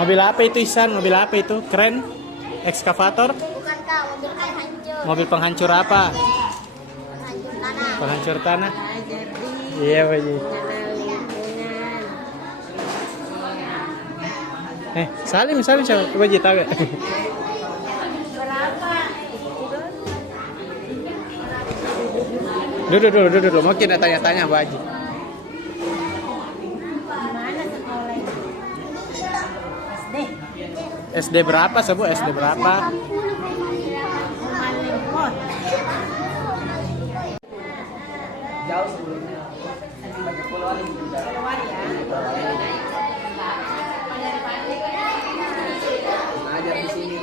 Mobil apa itu Ihsan? Mobil apa itu? Keren? Ekskavator? Bukan kak, mobil penghancur. Mobil penghancur apa? Penghancur tanah. Penghancur tanah? Jadi Iya Pak Haji. mengenal lingkungan. Salim siapa? Coba Haji tahu gak? Berapa? Duduk dulu. Mungkin ada tanya-tanya Pak Haji. Mana sekolahnya? SD. SD berapa Sebu? SD berapa? Malingkot. Jauh sebelumnya banyak pulau Keluar ya. ngajar di sini.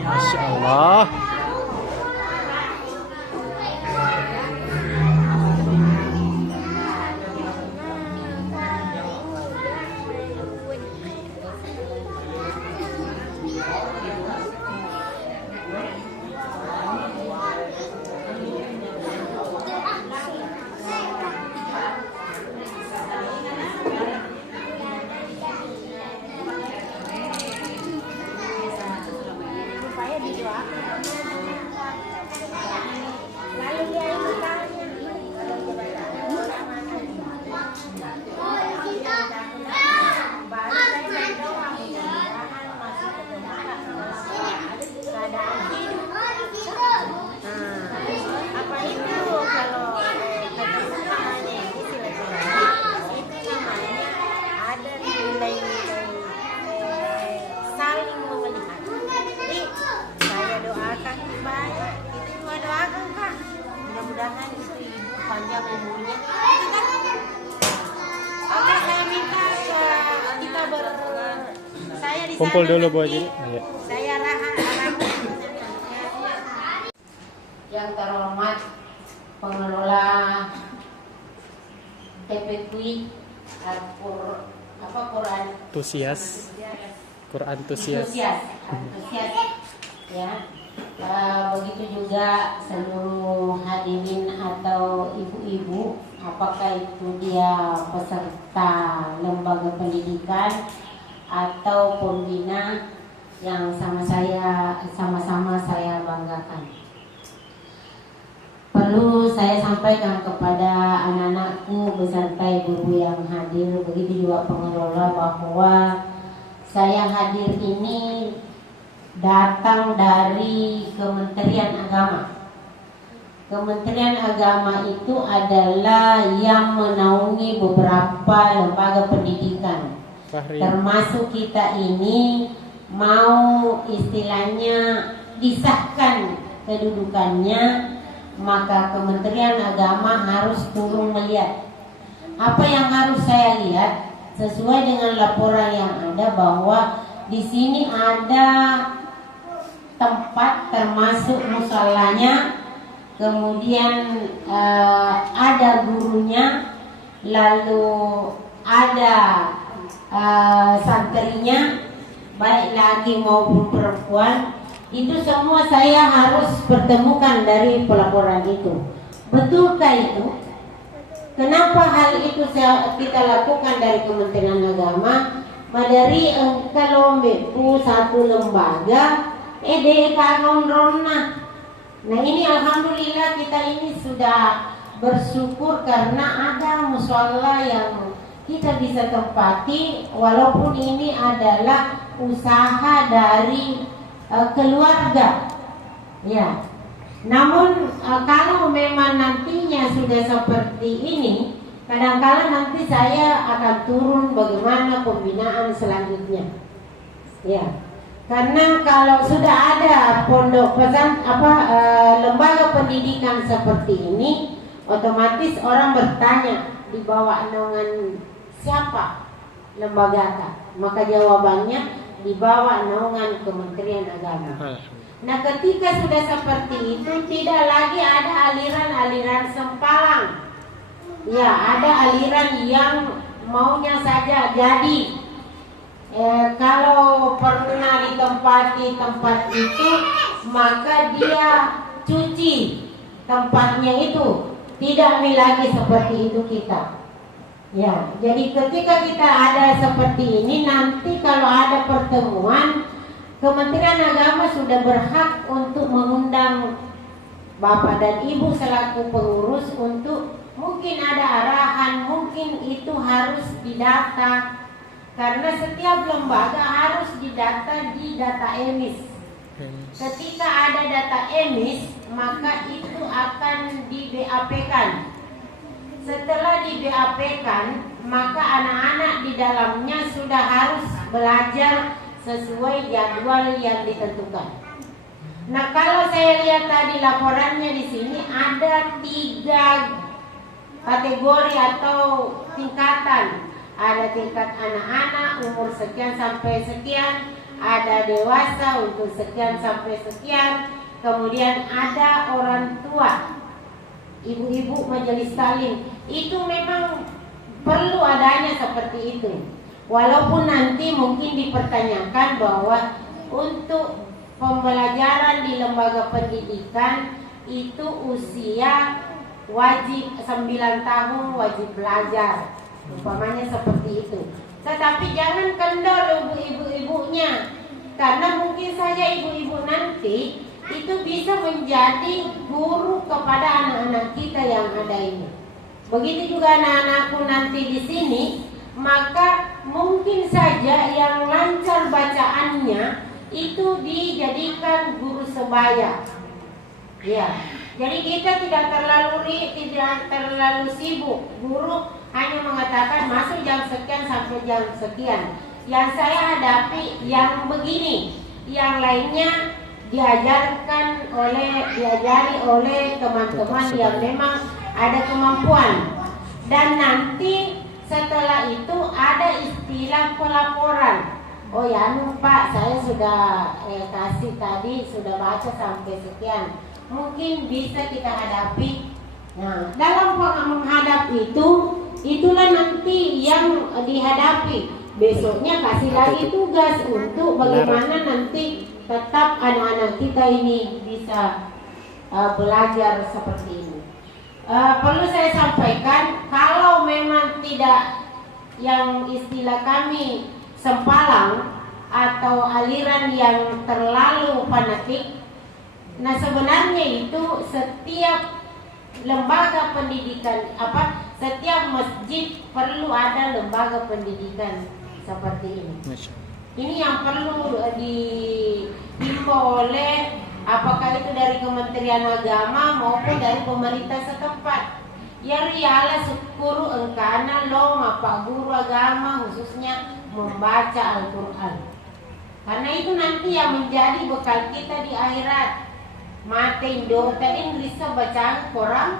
Masya Allah. Supaya dijual. Lalu dia itu tanya. Baru saya berdoa mudah-mudahan masih ketemu keadaan hidup. Apa itu kalau ketemu namanya itu silaturahmi itu namanya ada nilai-nilai saling melihat. Jadi saya doakan baik, itu juga doakan kak. Mudah-mudahan itu ibu panjang umurnya. Oke, saya minta kita saya di Kumpul sana dulu Bu nanti. Haji. Iya. Saya arahan. Yang terhormat pengelola TPQI Quran Antusias. Quran antusias. antusias ya. Begitu juga seluruh hadirin atau ibu-ibu, apakah itu dia peserta lembaga pendidikan atau pembina yang sama-sama saya banggakan. Perlu saya sampaikan kepada anak-anakku beserta ibu-ibu yang hadir, begitu juga pengelola, bahwa saya hadir ini datang dari Kementerian Agama. Kementerian Agama itu adalah yang menaungi beberapa lembaga pendidikan, termasuk kita ini mau istilahnya disahkan kedudukannya, maka Kementerian Agama harus turun melihat. Apa yang harus saya lihat sesuai dengan laporan yang ada, bahwa di sini ada tempat termasuk musallanya, kemudian ada gurunya, lalu ada santrinya, baik laki maupun perempuan. Itu semua saya harus pertemukan dari pelaporan itu. Betulkah itu? Kenapa hal itu kita lakukan dari Kementerian Agama? Dari kalau satu lembaga kanon-rona. Nah ini alhamdulillah kita ini sudah bersyukur karena ada mushola yang kita bisa tempati, walaupun ini adalah usaha dari keluarga, ya. Namun kalau memang nantinya sudah seperti ini, kadang-kala nanti saya akan turun bagaimana pembinaan selanjutnya, ya. Karena kalau sudah ada pondok lembaga pendidikan seperti ini, otomatis orang bertanya di bawah naungan siapa lembaga? Maka jawabannya di bawah naungan Kementerian Agama. Nah, ketika sudah seperti itu, tidak lagi ada aliran-aliran sempalang. Ya, ada aliran yang maunya saja jadi. Kalau pernah ditempati tempat itu, maka dia cuci tempatnya itu, tidak lagi seperti itu kita. Ya, jadi ketika kita ada seperti ini, nanti kalau ada pertemuan, Kementerian Agama sudah berhak untuk mengundang Bapak dan Ibu selaku pengurus untuk mungkin ada arahan, mungkin itu harus didata. Karena setiap lembaga harus didata di data emis. Ketika ada data emis, maka itu akan di BAP-kan. Setelah di BAP-kan, maka anak-anak di dalamnya sudah harus belajar sesuai jadwal yang ditentukan. Nah, kalau saya lihat tadi laporannya di sini ada 3 kategori atau tingkatan. Ada tingkat anak-anak umur sekian sampai sekian, ada dewasa untuk sekian sampai sekian, kemudian ada orang tua, ibu-ibu majelis taklim. Itu memang perlu adanya seperti itu. Walaupun nanti mungkin dipertanyakan bahwa untuk pembelajaran di lembaga pendidikan itu usia wajib 9 tahun wajib belajar. Umpamanya seperti itu. Tetapi jangan kendor ibu-ibunya, karena mungkin saja ibu-ibu nanti itu bisa menjadi guru kepada anak-anak kita yang ada ini. Begitu juga anak-anakku nanti di sini, maka mungkin saja yang lancar bacaannya itu dijadikan guru sebaya. Ya, jadi kita tidak terlalu sibuk. Guru hanya mengatakan masuk jam sekian sampai jam sekian. Yang saya hadapi yang begini, yang lainnya diajari oleh teman-teman yang memang ada kemampuan. Dan nanti setelah itu ada istilah pelaporan. Oh ya, Pak, saya sudah kasih tadi, sudah baca sampai sekian. Mungkin bisa kita hadapi. Nah, dalam menghadapi itu, itulah nanti yang dihadapi. Besoknya kasih lagi tugas untuk bagaimana nanti tetap anak-anak kita ini bisa belajar seperti ini. Perlu saya sampaikan, kalau memang tidak yang istilah kami sempalang atau aliran yang terlalu fanatik, nah sebenarnya itu setiap lembaga pendidikan setiap masjid perlu ada lembaga pendidikan seperti ini. Ini yang perlu dihimbau oleh apakah itu dari Kementerian Agama maupun dari pemerintah setempat. Ya riala syukuru engkana lo Pak guru agama khususnya membaca Al-Quran. Karena itu nanti yang menjadi bekal kita di akhirat. Mata Indo tadi bisa bacaan Quran.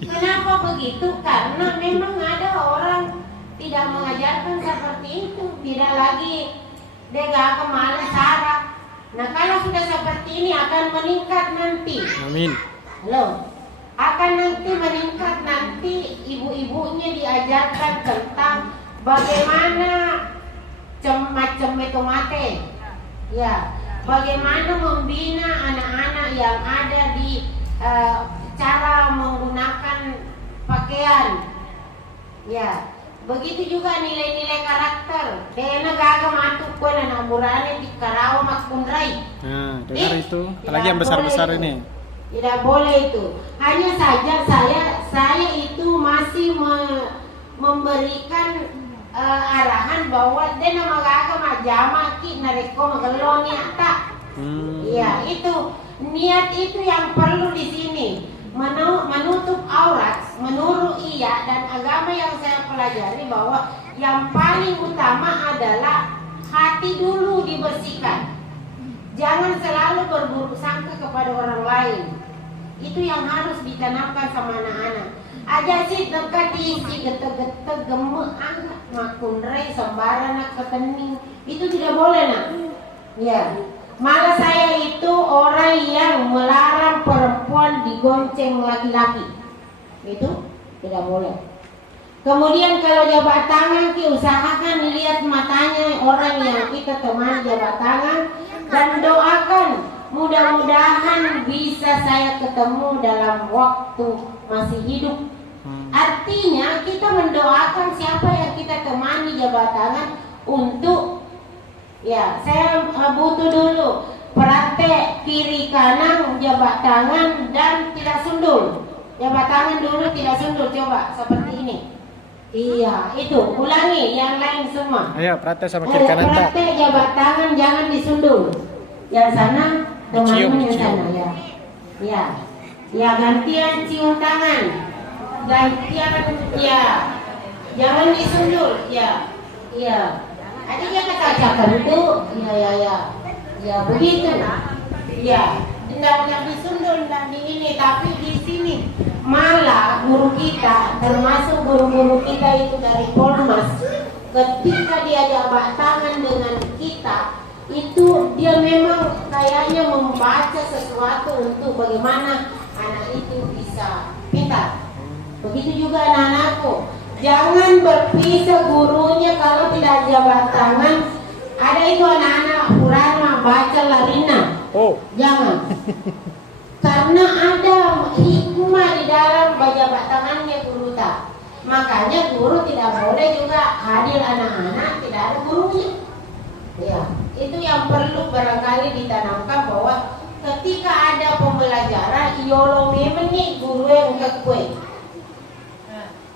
Kenapa begitu? Karena memang ada orang tidak mengajarkan seperti itu, tidak lagi dega kemarin syarat. Nah, kalau sudah seperti ini akan meningkat nanti. Amin. Halo, akan nanti meningkat nanti ibu-ibunya diajarkan tentang bagaimana macam metomate, ya. Bagaimana membina anak-anak yang ada di cara menggunakan pakaian, ya. Begitu juga nilai-nilai karakter. Dena gaga matuk ko na naburane di Karawa Makunray. Nah, dengar itu. Apalagi yang besar-besar ini. Tidak boleh itu. Hanya saja saya itu masih memberikan arahan bahwa dena magaga majama ki nareko magaloni ata. Ya, itu niat itu yang perlu di sini. Menutup aurat menurut iya dan agama yang saya pelajari bahwa yang paling utama adalah hati dulu dibersihkan. Jangan selalu berburuk sangka kepada orang lain. Itu yang harus ditanamkan sama anak-anak. Aja sih dekat diisi getek-getek gemuk anak makunre sembarang ketening itu tidak boleh nak. Ya. Malah saya itu orang yang melarang perempuan digonceng laki-laki. Itu tidak boleh. Kemudian kalau jabat tangan, usahakan lihat matanya orang yang kita temani jabat tangan dan doakan mudah-mudahan bisa saya ketemu dalam waktu masih hidup. Artinya kita mendoakan siapa yang kita temani jabat tangan untuk saya butuh dulu praktek kiri kanan jabat tangan dan tidak sundul. Jabat tangan dulu tidak sundul, coba seperti ini. Iya, itu ulangi yang lain semua. Ayo praktek sama kiri kanan tak. Praktek jabat tangan jangan disundul. Yang sana teman-teman yang sana ya. Ya. Ya gantian cium tangan. Gantian jangan disundul. Ya. Iya. Ada yang kata-kata itu. Ya begitu. Ya. Tidak disundul, tidak di ini, tapi di sini. Malah guru kita, termasuk guru-guru kita itu dari Polmas, ketika dia jabat tangan dengan kita, itu dia memang kayaknya membaca sesuatu untuk bagaimana anak itu bisa pintar. Begitu juga anak-anakku, jangan berpisah gurunya kalau tidak jabat tangan. Ada itu anak-anak Purana baca Larina, jangan. Karena ada hikmah di dalam jabat tangannya guru tak. Makanya guru tidak boleh juga hadir anak-anak tidak ada gurunya. Ya, itu yang perlu barangkali ditanamkan bahwa ketika ada pembelajaran yolo memeni guru yang kekue.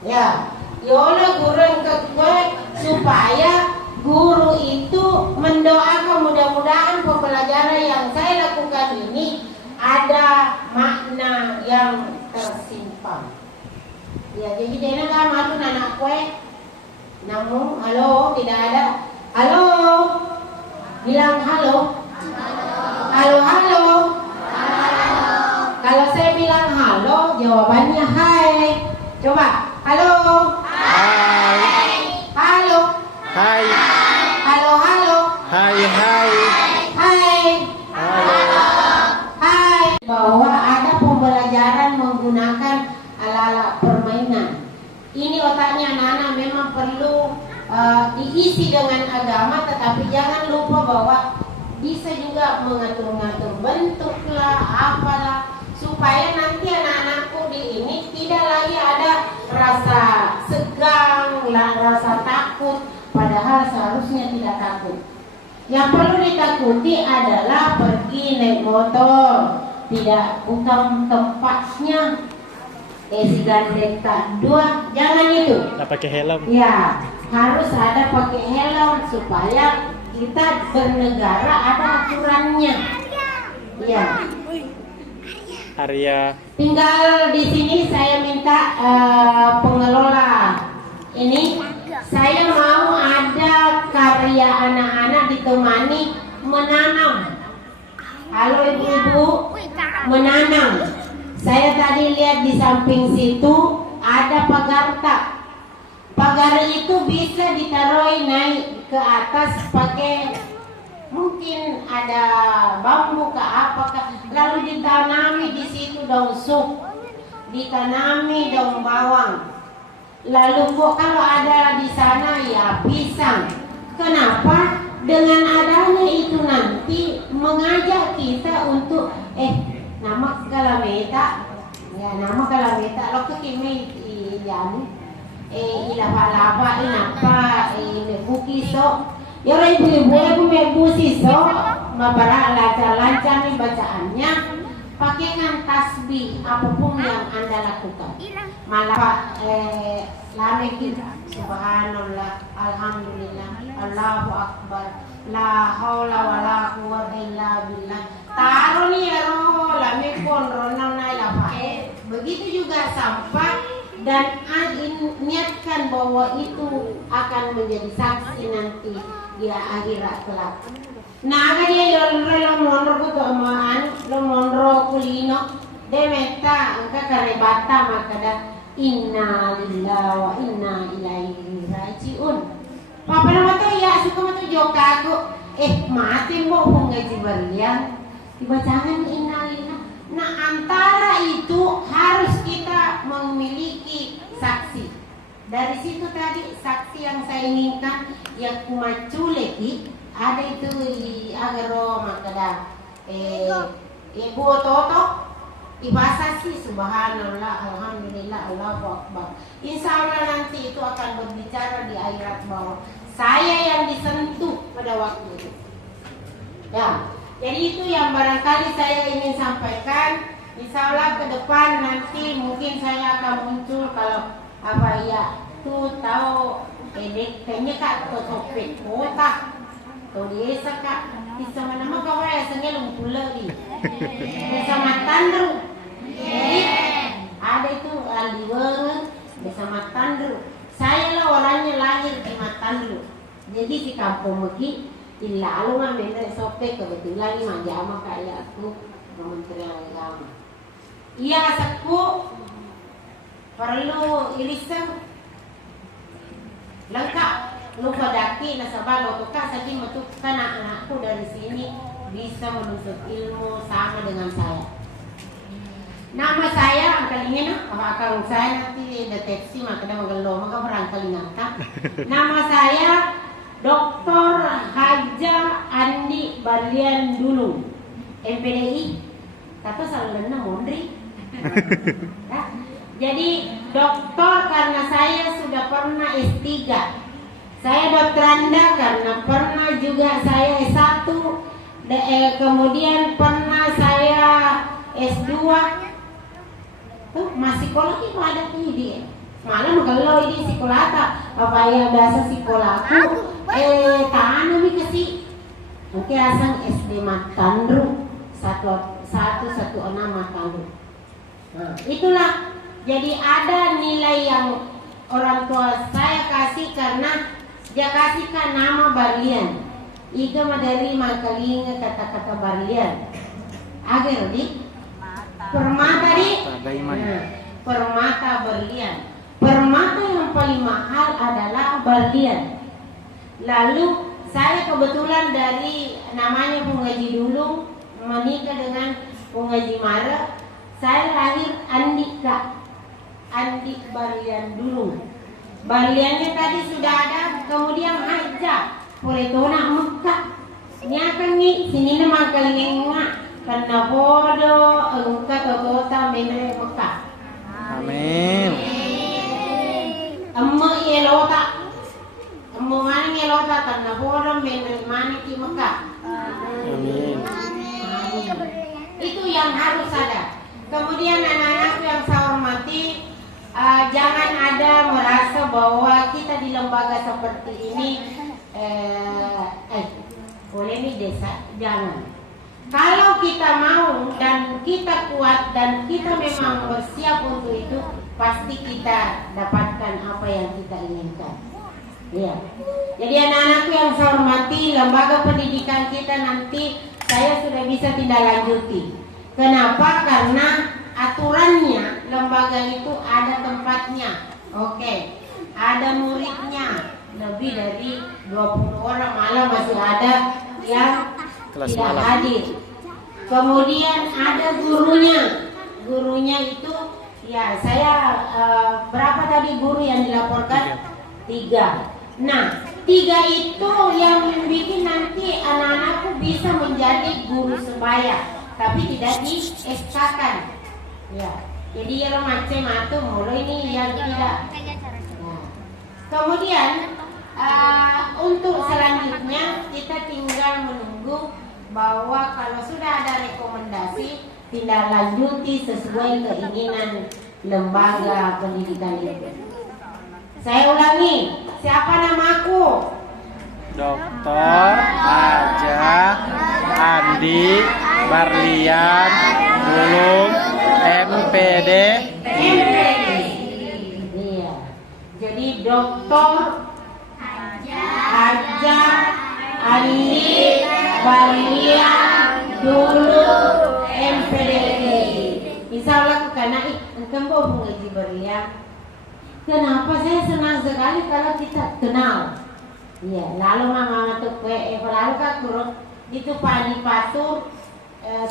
Ya, yolo guru yang kekue supaya guru itu mendoakan mudah-mudahan pembelajaran yang saya lakukan ini ada makna yang tersimpan. Ya, jadi dia kan malu anak kue. Namun, halo, tidak ada. Halo, bilang halo. Halo, halo. Kalau saya bilang halo, jawabannya hai. Coba, halo. Hai. Halo. Hai. Halo, halo. Hai, hai. Hai. Bahwa ada pembelajaran menggunakan ala-ala permainan. Ini otaknya anak-anak memang perlu diisi dengan agama, tetapi jangan lupa bahwa bisa juga mengatur-ngatur bentuk lah, apalah, supaya nanti anak-anakku di ini tidak lagi ada rasa segang, rasa takut, padahal seharusnya tidak takut. Yang perlu ditakuti adalah pergi naik motor. Tidak, bukan tempatnya si gandeng tak dua, jangan itu. Tak pakai helm. Ya, harus ada pakai helm supaya kita bernegara ada aturannya. Ya. Arya. Tinggal di sini saya minta pengelola ini, saya mau ada karya anak-anak ditemani menanam. Halo ibu-ibu, menanam. Saya tadi lihat di samping situ ada pagar tak. Pagar itu bisa ditaruh naik ke atas pakai mungkin ada bambu ke apakah, lalu ditanami di situ daun sup, ditanami daun bawang. Lalu kok kalau ada di sana ya pisang. Kenapa? Dengan adanya itu nanti mengajak kita untuk nama kalameta, ya nama kalameta lo kekimi yani ilapa-lapa inapa bukiso ya ibu-ibu mebusiso mabara lancar-lancar nih bacaannya, pakaikan tasbih apapun yang Anda lakukan. Malah lame kita subhanallah, alhamdulillah, Allahu akbar, la haula wala quwwata illa billah. Taruh nih ya roh, lame kon ronang apa. Begitu juga sampah dan niatkan bahwa itu akan menjadi saksi nanti di akhirat kelak. Nah, dia lo monro ko amaan, lo monro kulino, demeta angka karebata makada inna lillahi wa inna ilaihi rajiun. Papa nama tuh ya suka matu jokago, mati mo kung ngaji barian, dibacakan inna lillahi. Nah, antara itu harus kita memiliki saksi. Dari situ tadi saksi yang saya inginkan yang kumacule ada itu agaro makada ibu toto ibasa sih subhanallah alhamdulillah Allahu akbar. Insya Allah nanti itu akan berbicara di akhirat bahwa saya yang disentuh pada waktu itu. Ya, jadi itu yang barangkali saya ingin sampaikan. Insya Allah ke depan nanti mungkin saya akan muncul kalau apa ya tuh tahu kayaknya kak tosopet kota tuh desa kak bisa mana kau ya sengelung pula di bersama Tandru. Jadi ada itu aliweng bersama Tandru. Saya lah orangnya lahir di Matandru. Jadi di kampung Meki lalu ngambil sopet kebetulan ini manjama kayak aku Kementerian Agama. Iya seku perlu irisan lengkap lupa daki nasabah lotoka saking untuk anak-anakku dari sini bisa menuntut ilmu sama dengan saya. Nama saya angkalingnya akang saya nanti deteksi makanya mengeluh maka berangkali ngata. Nama saya Dr. Haja Andi Barlian Dulung MPDI kata salahnya mondri. Ya. Jadi dokter karena saya sudah pernah S3. Saya dokteranda karena pernah juga saya S1. Kemudian pernah saya S2. Tuh masih sekolah itu ada dia. Malah kalau ini sekolah apa ya biasa sekolahku tahan lebih kasih. Mungkin asal SD Matandru 116 Matandru. Nah, itulah jadi ada nilai yang orang tua saya kasih karena dia kasihkan nama Barlian. Itu dari makalinga kata-kata Barlian. Agar di permata di permata Barlian. Permata yang paling mahal adalah Barlian. Lalu saya kebetulan dari namanya Pungaji dulu menikah dengan Pungaji Mara. Saya lahir Andika, Andik Barlian dulu. Barliannya tadi sudah ada, kemudian Haja, Puretona Mekah. Ini akan nih, sini nama kalingengma, karena bodoh, engkau ke kota Mendere Mekah. Amin. Emma Yelota, Emma mana Yelota, karena bodoh Mendere mana di Mekah. Amin. Itu yang harus ada. Kemudian anak-anak yang saya hormati, jangan ada merasa bahwa kita di lembaga seperti ini, boleh nih desa, jangan. Kalau kita mau dan kita kuat dan kita memang bersiap untuk itu, pasti kita dapatkan apa yang kita inginkan. Ya. Jadi anak-anakku yang saya hormati, lembaga pendidikan kita nanti saya sudah bisa tindak lanjuti. Kenapa? Karena aturannya lembaga itu ada tempatnya. Oke. Ada muridnya lebih dari 20 orang, malah masih ada yang Kelas tidak malam. hadir. Kemudian ada gurunya. Gurunya itu ya saya berapa tadi guru yang dilaporkan? 3. Nah, 3 itu yang bikin nanti anak-anakku bisa menjadi guru sebaya. Tapi tidak di-SK-kan. Ya. Jadi yang macam itu mulai ini yang tidak. Nah. Kemudian untuk selanjutnya kita tinggal menunggu bahwa kalau sudah ada rekomendasi tindak lanjuti sesuai keinginan lembaga pendidikan itu. Saya ulangi, siapa namaku? Dr. Haja Andi Barlian Dulung MPD. Iya. Jadi Dr. Haja Andi Barlian Dulung MPD. Insya Allah karena engkau mau mengaji Barlian. Kenapa saya senang sekali kalau kita kenal. Iya, lalu mama tuh lalu kan kurang itu pani patur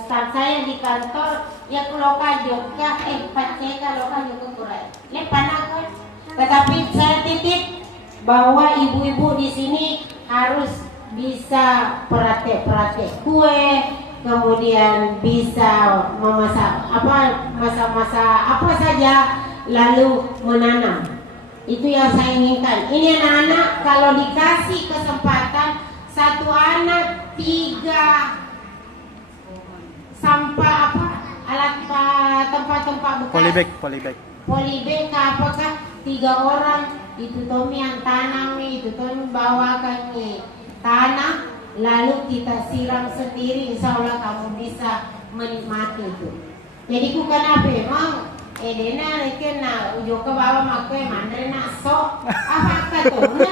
staf saya di kantor ya kalau kajo ka paceka lo kan juga kurang. Le panakon Tetapi saya titip bahwa ibu-ibu di sini harus bisa praktek kue, kemudian bisa memasak masa-masa apa saja, lalu menanam. Itu yang saya inginkan. Ini anak-anak kalau dikasih kesempatan, satu anak 3 sampah alat tempat-tempat bekas polybag apakah 3 orang itu Tommy yang tanami, itu Tommy bawakan tanah, lalu kita siram sendiri, insya Allah kamu bisa menikmati itu. Jadi bukan apa emang Dena kena ujo ke bawah makwe mandre nak sok apa katona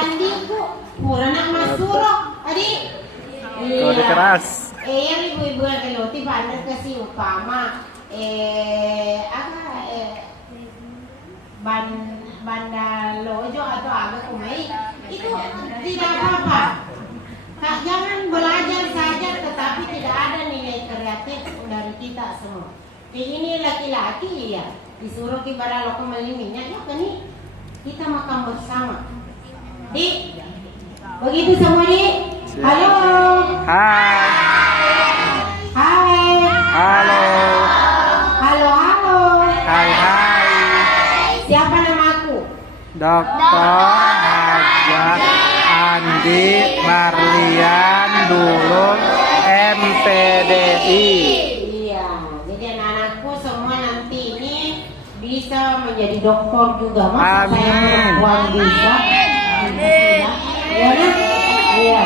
andiku pura nak masuro adik Kode keras. yang ibu-ibu yang keloti pandai kasih upama bandalojo atau agak kumai itu tidak apa-apa. Kak, jangan belajar saja tetapi tidak ada nilai kreatif dari kita semua. Ini laki-laki ya disuruh kibara loko beli minyak yuk nih kita makan bersama. Dik, begitu semua dik. Halo. Hai. Hai. Halo. Halo halo. Hai hai. Siapa namaku? Dr. Hajat Andi Marlian Dulun MPDI. Iya, jadi anak-anakku semua nanti ini bisa menjadi dokter juga. Masa saya perempuan bisa? Ya, iya.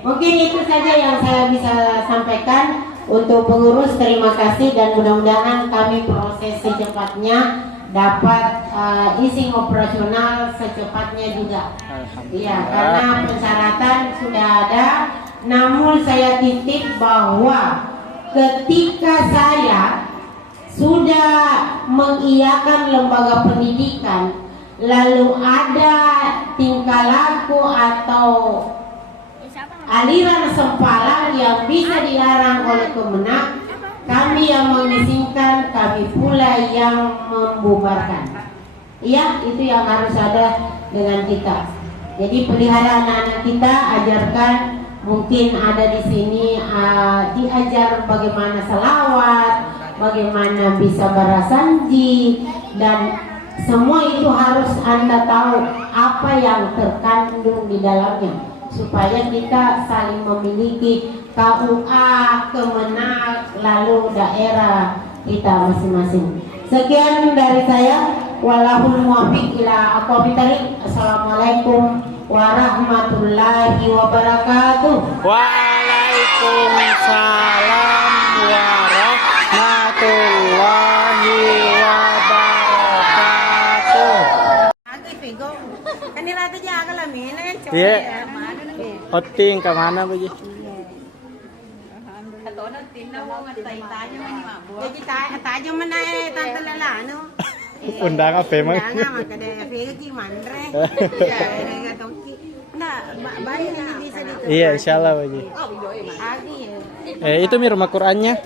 Mungkin itu saja yang saya bisa sampaikan. Untuk pengurus terima kasih dan mudah-mudahan kami proses secepatnya dapat izin operasional secepatnya juga. Iya, karena persyaratan sudah ada. Namun saya titip bahwa ketika saya sudah mengiyakan lembaga pendidikan, lalu ada tingkah laku atau aliran sempalan yang bisa dilarang oleh Kemenak, kami yang mengizinkan, kami pula yang membubarkan. Iya, itu yang harus ada dengan kita. Jadi pelihara anak-anak kita, ajarkan. Mungkin ada di sini diajar bagaimana selawat, bagaimana bisa berasanji, dan semua itu harus Anda tahu apa yang terkandung di dalamnya, supaya kita saling memiliki KUA, Kemenak, lalu daerah kita masing-masing. Sekian dari saya. Wallahul muwaffiq ila aqwamit thoriq. Assalamualaikum warahmatullahi wabarakatuh. Waalaikumsalam warahmatullahi wabarakatuh. Kanila tu jaga lah mina kan. Iya. Oting ke mana Baji? Jadi tayo man ay tante lalano. Undang apa emang? Undang maka deh pega ki mandre. Ya, enggak toki. Nah, banyak yang bisa dito. Iya, insyaallah Baji. Agi. Itu mi rumah Qur'annya.